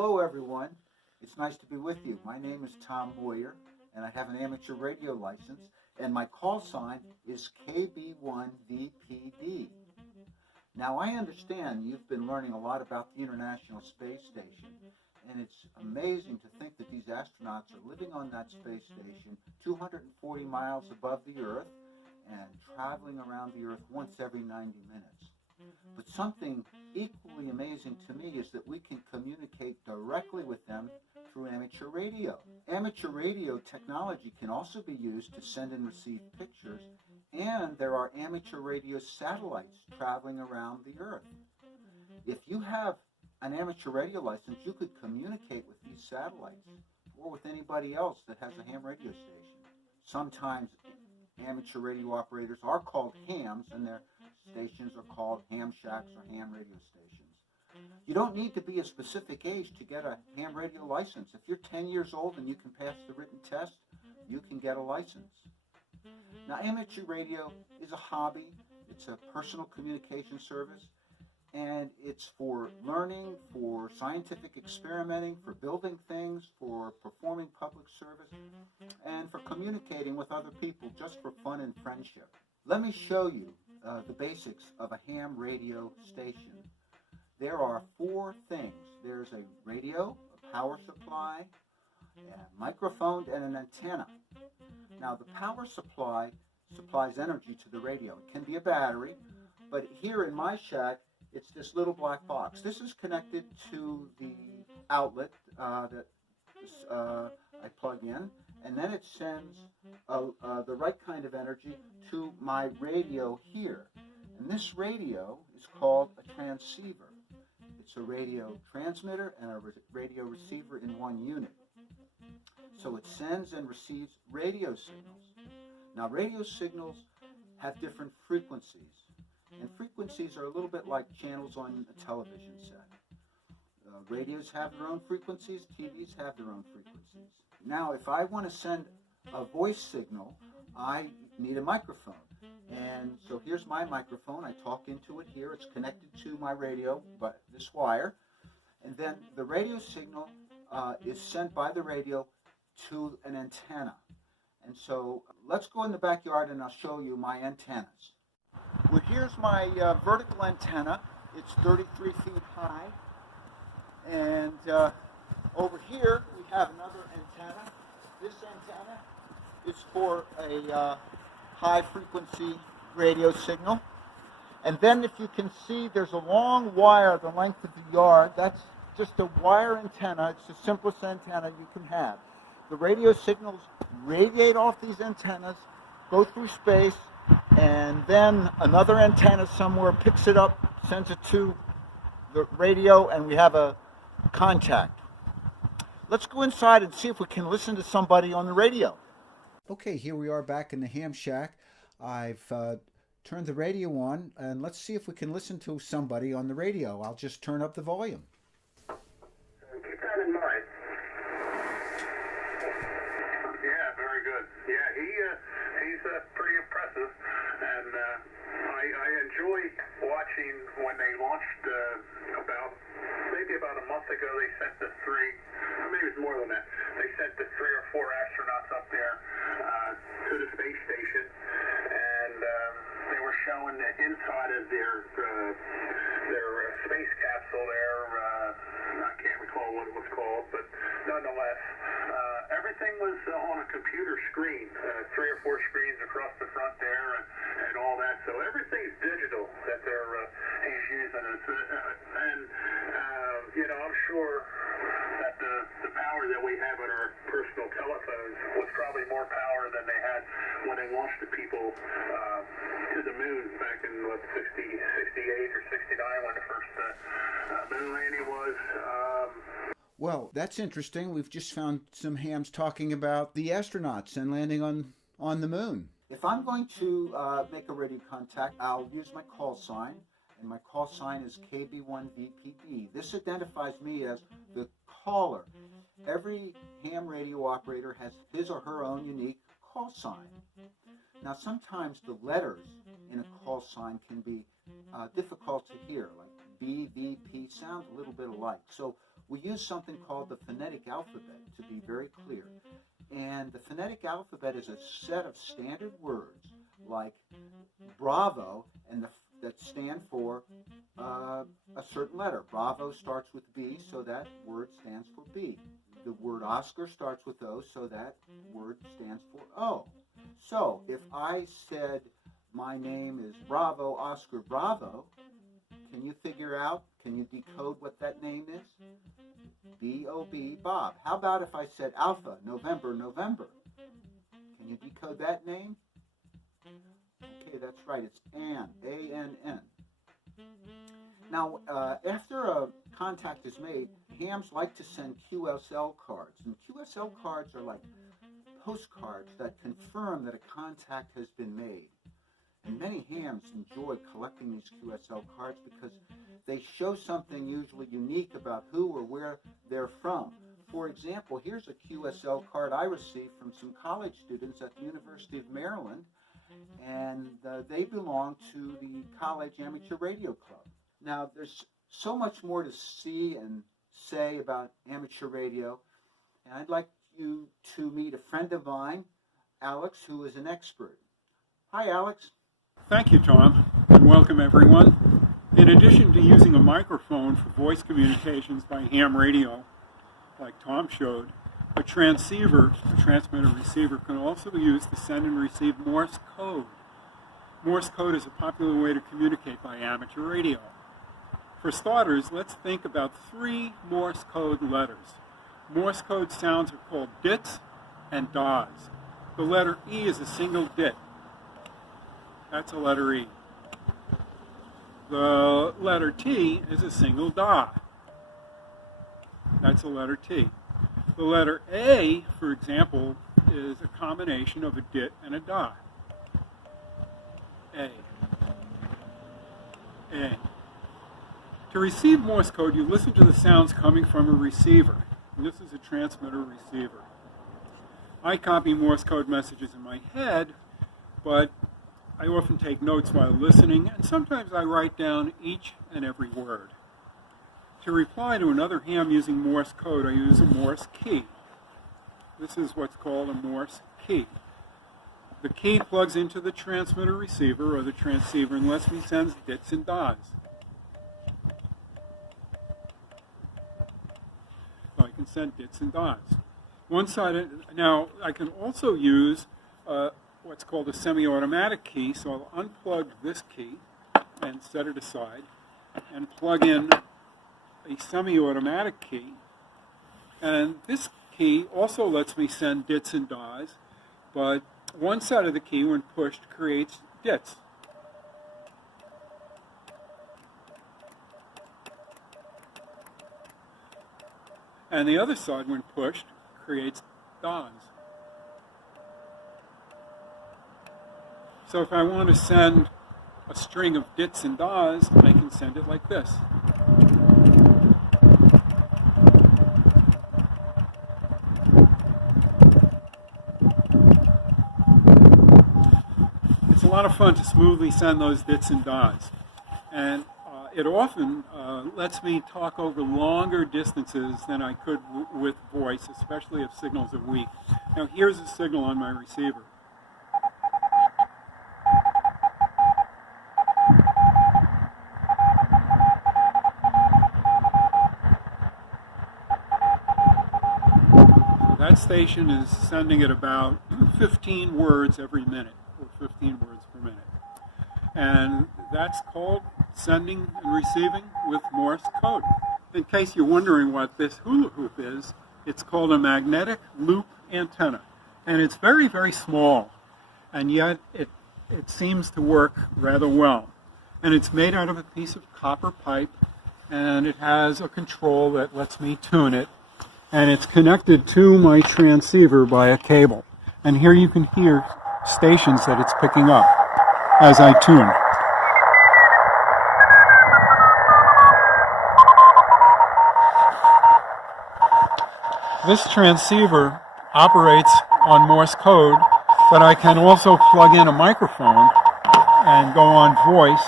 Hello, everyone. It's nice to be with you. My name is Tom Moyer, and I have an amateur radio license, and my call sign is KB1VPD. Now, I understand you've been learning a lot about the International Space Station, and it's amazing to think that these astronauts are living on that space station 240 miles above the Earth and traveling around the Earth once every 90 minutes. But something equally amazing to me is that we can communicate directly with them through amateur radio. Amateur radio technology can also be used to send and receive pictures, and there are amateur radio satellites traveling around the Earth. If you have an amateur radio license, you could communicate with these satellites or with anybody else that has a ham radio station. Sometimes amateur radio operators are called hams, and their stations are called ham shacks or ham radio stations. You don't need to be a specific age to get a ham radio license. If you're 10 years old and you can pass the written test, you can get a license. Now, amateur radio is a hobby. It's a personal communication service, and it's for learning, for scientific experimenting, for building things, for performing public service, and for communicating with other people just for fun and friendship. Let me show you the basics of a ham radio station. There are four things. There's a radio, a power supply, a microphone, and an antenna. Now, the power supply supplies energy to the radio. It can be a battery, but here in my shack, it's this little black box. This is connected to the outlet that I plug in, and then it sends the right kind of energy to my radio here. And this radio is called a transceiver. It's a radio transmitter and a radio receiver in one unit. So it sends and receives radio signals. Now, radio signals have different frequencies, and frequencies are a little bit like channels on a television set. Radios have their own frequencies, TVs have their own frequencies. Now, if I want to send a voice signal, I need a microphone. And so here's my microphone. I talk into it here. It's connected to my radio by this wire. And then the radio signal is sent by the radio to an antenna. And so let's go in the backyard and I'll show you my antennas. Well, here's my vertical antenna. It's 33 feet high. And over here we have another antenna. This antenna is for a high frequency radio signal. And then if you can see, there's a long wire the length of the yard. That's just a wire antenna. It's the simplest antenna you can have. The radio signals radiate off these antennas, go through space, and then another antenna somewhere picks it up, sends it to the radio, and we have a contact. Let's go inside and see if we can listen to somebody on the radio. Okay, here we are back in the ham shack. I've turned the radio on, and let's see if we can listen to somebody on the radio. I'll just turn up the volume. Keep that in mind. Yeah, very good. Yeah, he's pretty impressive, and I enjoy watching when they launched maybe about a month ago. They sent the three, maybe it was more than that. They sent the 3 or 4 astronauts up there to the space station, and they were showing the inside of their space capsule there. I can't recall what it was called, but nonetheless, everything was on a computer screen, 3 or 4 screens across the front there, and all that. So everything's digital that he's using, and I'm sure that the power that we have on our personal telephones was probably more power than they had when they launched the people to the moon back in 68 or 69 when the first moon landing was. Well, that's interesting. We've just found some hams talking about the astronauts and landing on the moon. If I'm going to make a radio contact, I'll use my call sign, and my call sign is KB1VPD. This identifies me as the caller. Every ham radio operator has his or her own unique call sign. Now, sometimes the letters in a call sign can be difficult to hear, like B, V, P sound a little bit alike. So we use something called the phonetic alphabet, to be very clear. And the phonetic alphabet is a set of standard words like Bravo, and that stand for a certain letter. Bravo starts with B, so that word stands for B. The word Oscar starts with O, so that word stands for O. So if I said my name is Bravo, Oscar, Bravo, can you figure out, can you decode what that name is? B-O-B, Bob. How about if I said Alpha, November, November? Can you decode that name? Okay, that's right. It's Ann, A-N-N. Now, after a contact is made, hams like to send QSL cards. And QSL cards are like postcards that confirm that a contact has been made. And many hams enjoy collecting these QSL cards because they show something usually unique about who or where they're from. For example, here's a QSL card I received from some college students at the University of Maryland, and they belong to the College Amateur Radio Club. Now, there's so much more to see and say about amateur radio, and I'd like you to meet a friend of mine, Alex, who is an expert. Hi, Alex. Thank you, Tom, and welcome everyone. In addition to using a microphone for voice communications by ham radio, like Tom showed, a transceiver, a transmitter-receiver, can also be used to send and receive Morse code. Morse code is a popular way to communicate by amateur radio. For starters, let's think about 3 Morse code letters. Morse code sounds are called dits and das. The letter E is a single dit. That's a letter E. The letter T is a single da. That's a letter T. The letter A, for example, is a combination of a dit and a da. A. A. To receive Morse code, you listen to the sounds coming from a receiver. And this is a transmitter receiver. I copy Morse code messages in my head, but I often take notes while listening, and sometimes I write down each and every word. To reply to another ham using Morse code, I use a Morse key. This is what's called a Morse key. The key plugs into the transmitter receiver or the transceiver and lets me send dits and das. So I can send dits and das. Now, I can also use what's called a semi-automatic key, so I'll unplug this key and set it aside and plug in a semi-automatic key. And this key also lets me send dits and das, but one side of the key, when pushed, creates dits. And the other side, when pushed, creates das. So if I want to send a string of dits and das, I can send it like this. It's a lot of fun to smoothly send those dits and das. And it often lets me talk over longer distances than I could with voice, especially if signals are weak. Now here's a signal on my receiver. That station is sending at about 15 words every minute, or 15 words per minute. And that's called sending and receiving with Morse code. In case you're wondering what this hula hoop is, it's called a magnetic loop antenna. And it's very, very small, and yet it seems to work rather well. And it's made out of a piece of copper pipe, and it has a control that lets me tune it. And it's connected to my transceiver by a cable. And here you can hear stations that it's picking up as I tune. This transceiver operates on Morse code, but I can also plug in a microphone and go on voice,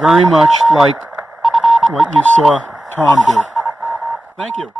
very much like what you saw Tom do. Thank you.